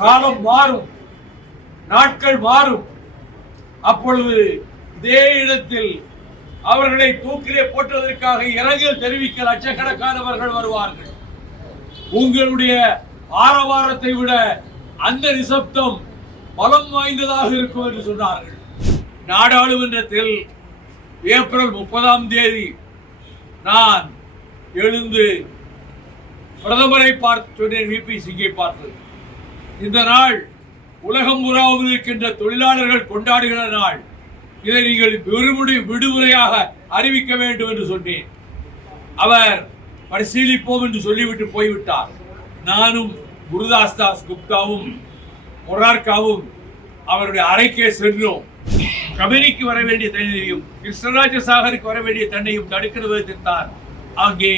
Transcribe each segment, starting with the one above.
காலம் மாறும். நாட்கள் மாறும். அப்பொழுது இதே இடத்தில் அவர்களை தூக்கிலே போட்டதற்காக இரங்கல் தெரிவிக்க லட்சக்கணக்கானவர்கள் வருவார்கள். உங்களுடைய ஆரவாரத்தை விட அந்த நிசப்தம் பலம் வாய்ந்ததாக இருக்கும் என்று சொன்னார்கள். நாடாளுமன்றத்தில் ஏப்ரல் முப்பதாம் தேதி நான் எழுந்து பிரதமரை பார்த்து சொன்னேன் விபி சிங்கை பார்த்து. இந்த நாள் உலகம் புறாவில் இருக்கின்ற தொழிலாளர்கள் கொண்டாடுகிற நாள். இதை நீங்கள் விடுமுறை விடுமுறையாக அறிவிக்க வேண்டும் என்று சொன்னேன். அவர் பரிசீலிப்போம் என்று சொல்லிவிட்டு போய்விட்டார். நானும் குருதாஸ் தாஸ் குப்தாவும் மொரார்காவும் அவருடைய அறைக்கே சென்றோம். கபினிக்கு வர வேண்டிய தண்ணீரையும் கிருஷ்ணராஜ சாகருக்கு வர வேண்டிய தண்ணையும் தடுக்கிற விதத்தில் தான் அங்கே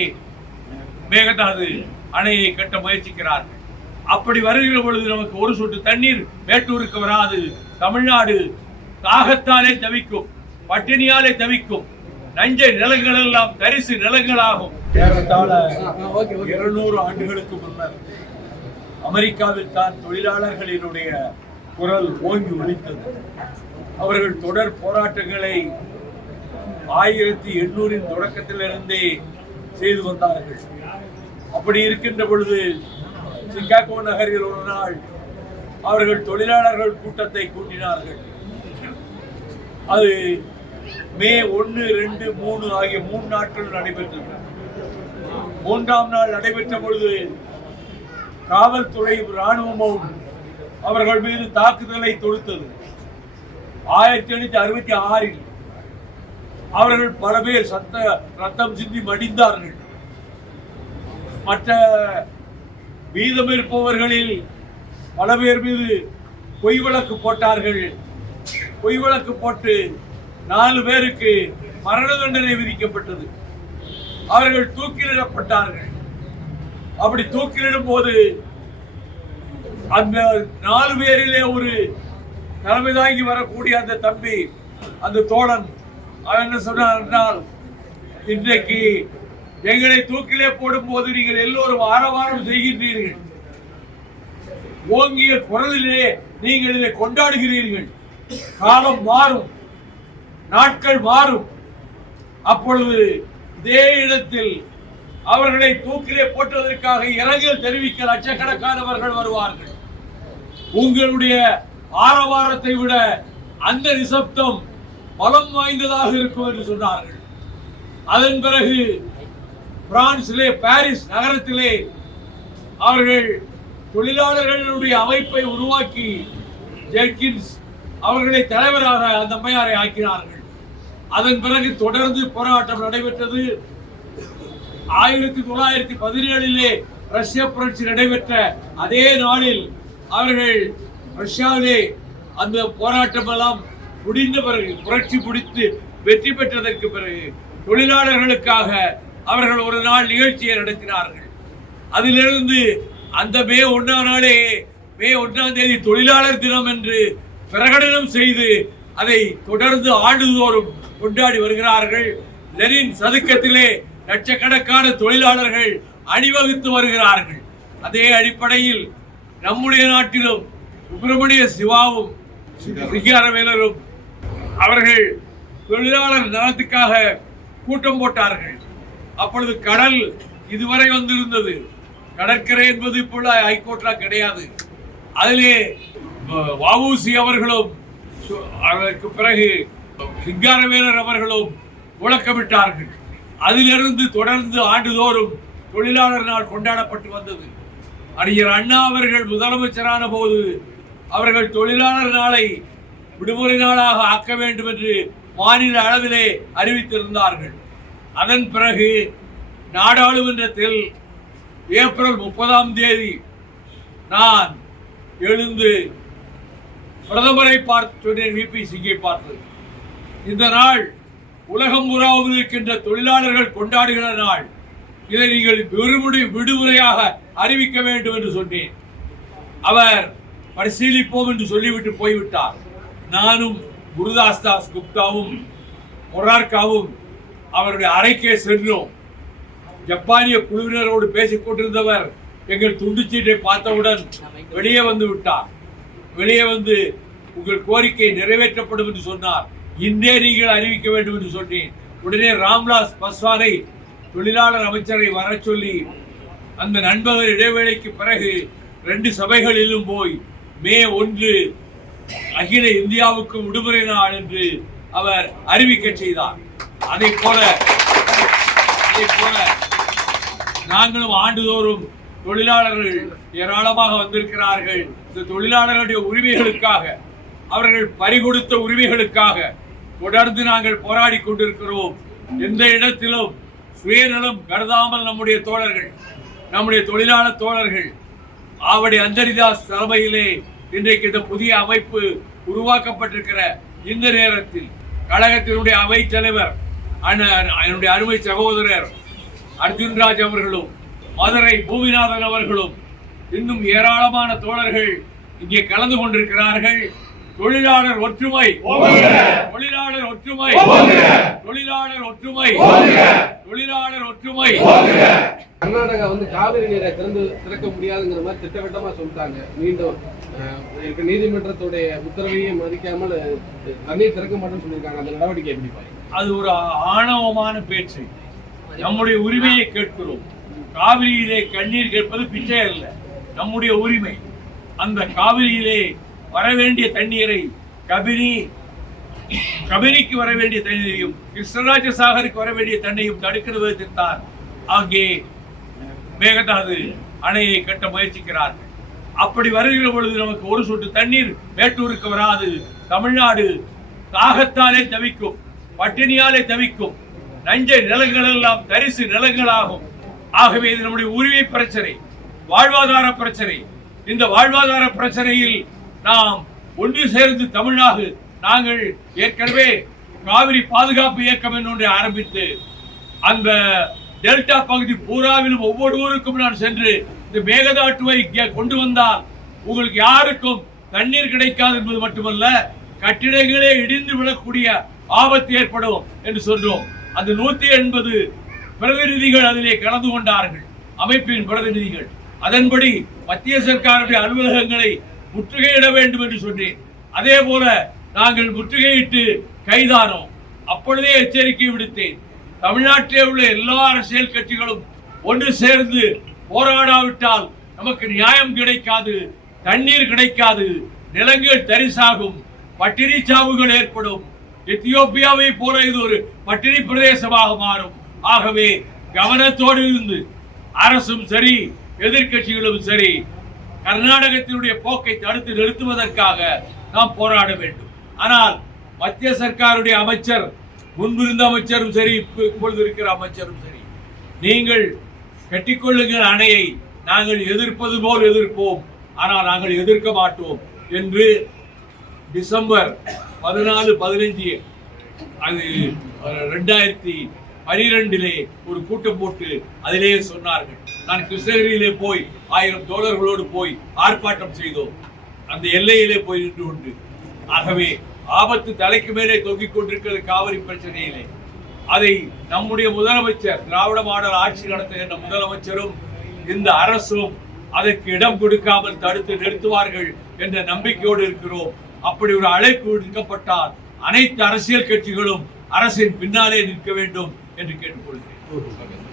மேகதாது அணையை கட்ட முயற்சிக்கிறார்கள். அப்படி வருகிற பொழுது நமக்கு ஒரு சொட்டு தண்ணீர் மேட்டூருக்கு வராது. தமிழ்நாடு தாகத்தாலே தவிக்கும் பட்டினியாலே தவிக்கும். நஞ்சை நிலங்கள் எல்லாம் தரிசு நிலங்களாகும். ஏறத்தாழ இருநூறு ஆண்டுகளுக்கு முன்னர் அமெரிக்காவில் தான் தொழிலாளர்களினுடைய குரல் ஓங்கி ஒழித்தது அவர்கள் தொடர் போராட்டங்களை ஆயிரத்தி எண்ணூறின் தொடக்கத்திலிருந்தே செய்து வந்தார்கள் அப்படி இருக்கின்ற பொழுது சிகாகோ நகரில் ஒரு நாள் அவர்கள் தொழிலாளர்கள் கூட்டத்தை கூட்டினார்கள். அது மே ஒன்று ரெண்டு மூணு ஆகிய மூணு நாட்கள் நடைபெற்றது. மூன்றாம் நாள் நடைபெற்ற பொழுது காவல்துறை ராணுவமும் அவர்கள் மீது தாக்குதலை தொடுத்தது. ஆயிரத்தி எண்ணூற்றி அறுபத்தி ஆறில் அவர்கள் பல பேர் சத்த ரத்தம் சிந்தி மடிந்தார்கள். மற்ற மீதம் இருப்பவர்களில் பல பேர் மீது பொய் வழக்கு போட்டார்கள். பொய் வழக்கு போட்டு நாலு பேருக்கு மரண தண்டனை விதிக்கப்பட்டது. அவர்கள் தூக்கிலிடப்பட்டார்கள். அப்படி தூக்கிலிடும் போது அந்த நாலு பேரிலே ஒரு தலைமை தாங்கி வரக்கூடிய அந்த தம்பி அந்த தோழன் அவன் என்ன சொன்னார் என்றால் இன்றைக்கு எங்களை தூக்கிலே போடும்போது நீங்கள் எல்லோரும் ஆரவாரம் செய்கின்றீர்கள். ஓங்கிய குரலிலே நீங்கள் இதை கொண்டாடுகிறீர்கள். காலம் மாறும் நாட்கள் மாறும். அப்பொழுது இதே இடத்தில் அவர்களை தூக்கிலே போட்டதற்காக இரங்கல் தெரிவிக்க லட்சக்கணக்கானவர்கள் வருவார்கள். உங்களுடைய ஆரவாரத்தை விட அந்த நிசப்தம் பலம் வாய்ந்ததாக இருக்கும் என்று சொன்னார்கள். அதன் பிறகு பிரான்சிலே பாரிஸ் நகரத்திலே அவர்கள் தொழிலாளர்களுடைய அமைப்பை உருவாக்கி ஜெர்கின்ஸ் அவர்களை தலைவராக அந்த அம்மையாரை ஆக்கினார்கள். அதன் பிறகு தொடர்ந்து போராட்டம் நடைபெற்றது. ஆயிரத்தி தொள்ளாயிரத்தி பதினேழிலே ரஷ்ய புரட்சி நடைபெற்ற அதே நாளில் அவர்கள் ரஷ்யாவிலே அந்த போராட்டம் எல்லாம் முடிந்த பிறகு புரட்சி முடித்து வெற்றி பெற்றதற்கு பிறகு தொழிலாளர்களுக்காக அவர்கள் ஒரு நாள் நிகழ்ச்சியை நடத்தினார்கள். அதிலிருந்து அந்த மே ஒன்றாம் நாளே மே ஒன்றாம் தேதி தொழிலாளர் தினம் என்று பிரகடனம் செய்து அதை தொடர்ந்து ஆண்டுதோறும் கொண்டாடி வருகிறார்கள். லெனின் சதுக்கத்திலே லட்சக்கணக்கான தொழிலாளர்கள் அணிவகுத்து வருகிறார்கள். அதே அடிப்படையில் நம்முடைய நாட்டிலும் சுப்பிரமணிய சிவாவும் சிங்காரவேலரும் அவர்கள் தொழிலாளர் நலத்துக்காக கூட்டம் போட்டார்கள். அப்பொழுது கடல் இதுவரை வந்திருந்தது. கடற்கரை என்பது இப்பொழுது ஹைகோர்ட்ல கிடையாது. அதிலே வ- அவர்களும் சு- அதற்கு பிறகு சிங்காரவேலர் அவர்களும் முழக்கமிட்டார்கள். அதிலிருந்து தொடர்ந்து ஆண்டுதோறும் தொழிலாளர் நாள் கொண்டாடப்பட்டு வந்தது. அறிஞர் அண்ணா அவர்கள் முதலமைச்சரான போது அவர்கள் தொழிலாளர் நாளை விடுமுறை நாளாக ஆக்க வேண்டும் என்று மாநில அளவிலே அறிவித்திருந்தார்கள். அதன் பிறகு நாடாளுமன்றத்தில் ஏப்ரல் முப்பதாம் தேதி நான் எழுந்து பிரதமரை பார்த்து சொன்னேன் விபி சிங்கை பார்த்து. இந்த நாள் உலகம் புறாவில் இருக்கின்ற தொழிலாளர்கள் கொண்டாடுகிற நாள். இதை நீங்கள் விரும்புடைய விடுமுறையாக அறிவிக்க வேண்டும் என்று சொன்னேன். அவர் பரிசீலிப்போம் என்று சொல்லிவிட்டு போய்விட்டார். நானும் குருதாஸ் தாஸ் குப்தாவும் மொரார்காவும் அவருடைய அறைக்கே சென்றோம். ஜப்பானிய குழுவினரோடு பேசிக் கொண்டிருந்தவர் எங்கள் துண்டுச்சீட்டை பார்த்தவுடன் வெளியே வந்து விட்டார். வெளியே வந்து உங்கள் கோரிக்கை நிறைவேற்றப்படும் என்று சொன்னார். இன்றே நீங்கள் அறிவிக்க வேண்டும் என்று சொன்னேன். உடனே ராம்லாஸ் பஸ்வானை தொழிலாளர் அமைச்சரை வர சொல்லி அந்த நண்பகல் இடைவேளைக்கு பிறகு ரெண்டு சபைகளிலும் போய் மே ஒன்று அகில இந்தியாவுக்கு விடுமுறை நாள் என்று அவர் அறிவிக்க செய்தார். அதை போல அதை போல நாங்களும் ஆண்டுதோறும் தொழிலாளர்கள் ஏராளமாக வந்திருக்கிறார்கள். இந்த தொழிலாளர்களுடைய உரிமைகளுக்காக அவர்கள் பறிகொடுத்த உரிமைகளுக்காக தொடர்ந்து நாங்கள் போராடி கொண்டிருக்கிறோம். எந்த இடத்திலும் சுயநலம் கருதாமல் நம்முடைய தோழர்கள் நம்முடைய தொழிலாளர் தோழர்கள் ஆவடி அந்தரிதாஸ் தலைமையிலே இன்றைக்கு இந்த புதிய அமைப்பு உருவாக்கப்பட்டிருக்கிற இந்த நேரத்தில் கழகத்தினுடைய அவைத்தலைவர் தலைவர் என்னுடைய அருமை சகோதரர் அர்ஜுன்ராஜ் அவர்களும் மதுரை பூமிநாதன் அவர்களும் இன்னும் ஏராளமான தோழர்கள் இங்கே கலந்து கொண்டிருக்கிறார்கள். தொழிலாளர் ஒற்றுமை தொழிலாளர் ஒற்றுமை தொழிலாளர் ஒற்றுமை தொழிலாளர் ஒற்றுமை. கர்நாடகா வந்து காவிரி நீரை திறந்து திறக்க முடியாதுங்கிற மாதிரி திட்டவட்டமா சொல்லிட்டாங்க. மீண்டும் நீதிமன்றத்துடைய உத்தரவையும் மதிக்காமல் தண்ணீர் திறக்க மாட்டேன்னு சொல்லியிருக்காங்க. அந்த நடவடிக்கை எப்படி பாருங்க? அது ஒரு ஆணவமான பேச்சு. நம்முடைய உரிமையை கேட்கிறோம். காவிரியிலே கண்ணீர் கேட்பது பிச்சை அல்ல. நம்முடைய உரிமை. அந்த காவிரியிலே வர வேண்டிய தண்ணீரை கபினி கபினிக்கு வர வேண்டிய தண்ணீரையும் கிருஷ்ணராஜ சாகருக்கு வர வேண்டிய தண்ணையும் தடுக்கிற விதத்தில்தான் அங்கே மேகதாது அணையை கட்ட முயற்சிக்கிறார்கள். அப்படி வருகிற பொழுது நமக்கு ஒரு சொட்டு தண்ணீர் மேட்டூருக்கு வராது. தமிழ்நாடு தாகத்தாலே தவிக்கும். பட்டினியாலே தவிக்கும். நஞ்சை நிலங்கள் எல்லாம் தரிசு நிலங்களாகும். ஆகவே இது நம்முடைய உரிமை பிரச்சனை வாழ்வாதார பிரச்சனை. இந்த வாழ்வாதார பிரச்சனையில் நாம் ஒன்று சேர்ந்து தமிழ்நாடு நாங்கள் ஏற்கனவே காவிரி பாதுகாப்பு இயக்கம் என்று ஒன்றை ஆரம்பித்து அந்த டெல்டா பகுதி பூராவிலும் ஒவ்வொரு ஊருக்கும் நான் சென்று இந்த மேகதாட்டுவை கொண்டு வந்தால் உங்களுக்கு யாருக்கும் தண்ணீர் கிடைக்காது என்பது மட்டுமல்ல கட்டிடங்களே இடிந்து விழக்கூடிய ஆபத்து ஏற்படும் என்று சொல்றோம். அந்த நூத்தி எண்பது பிரதிநிதிகள் அதிலே கலந்து கொண்டார்கள். அமைப்பின் பிரதிநிதிகள். அதன்படி மத்திய சர்க்காருடைய அலுவலகங்களை முற்றுகையிட வேண்டும் என்று சொன்னேன். அதே போல நாங்கள் முற்றுகையிட்டு கைதானோம். அப்பொழுதே எச்சரிக்கை விடுத்தேன். தமிழ்நாட்டிலே உள்ள எல்லா அரசியல் கட்சிகளும் ஒன்று சேர்ந்து போராடாவிட்டால் நமக்கு நியாயம் கிடைக்காது தண்ணீர் கிடைக்காது நிலங்கள் தரிசாகும் பட்டினி சாவுகள் ஏற்படும். எத்தியோப்பியாவை போல இது ஒரு பட்டினி பிரதேசமாக மாறும். ஆகவே கவனத்தோடு இருந்து அரசும் சரி எதிர்க்கட்சிகளும் சரி கர்நாடகத்தினுடைய போக்கை தடுத்து நிறுத்துவதற்காக நாம் போராட வேண்டும். ஆனால் மத்திய சர்க்காருடைய அமைச்சர் முன்பிருந்த அமைச்சரும் சரி இப்பொழுது இருக்கிற அமைச்சரும் சரி நீங்கள் கட்டிக்கொள்ளுங்கள் அணையை நாங்கள் எதிர்ப்பது போல் எதிர்ப்போம் ஆனால் நாங்கள் எதிர்க்க மாட்டோம் என்று டிசம்பர் பதினாலு பதினைஞ்சு அது ரெண்டாயிரத்தி பனிரெண்டிலே ஒரு கூட்டம் போட்டு அதிலேயே சொன்னார்கள். நான் கிருஷ்ணகிரியிலே போய் ஆயிரம் தோழர்களோடு போய் ஆர்ப்பாட்டம் செய்தோம். அந்த எல்லையிலே போய் நின்று கொண்டு. ஆகவே ஆபத்து தலைக்கு மேலே தொங்கிக் கொண்டிருக்கிறது காவிரி பிரச்சனையிலே. அதை நம்முடைய முதலமைச்சர் திராவிட மாடல் ஆட்சி நடத்துகின்ற முதலமைச்சரும் இந்த அரசும் அதற்கு இடம் கொடுக்காமல் தடுத்து நிறுத்துவார்கள் என்ற நம்பிக்கையோடு இருக்கிறோம். அப்படி ஒரு அழைப்பு விடுக்கப்பட்டால் அனைத்து அரசியல் கட்சிகளும் அரசின் பின்னாலே நிற்க வேண்டும் என்று கேட்டுக்கொள்கிறேன்.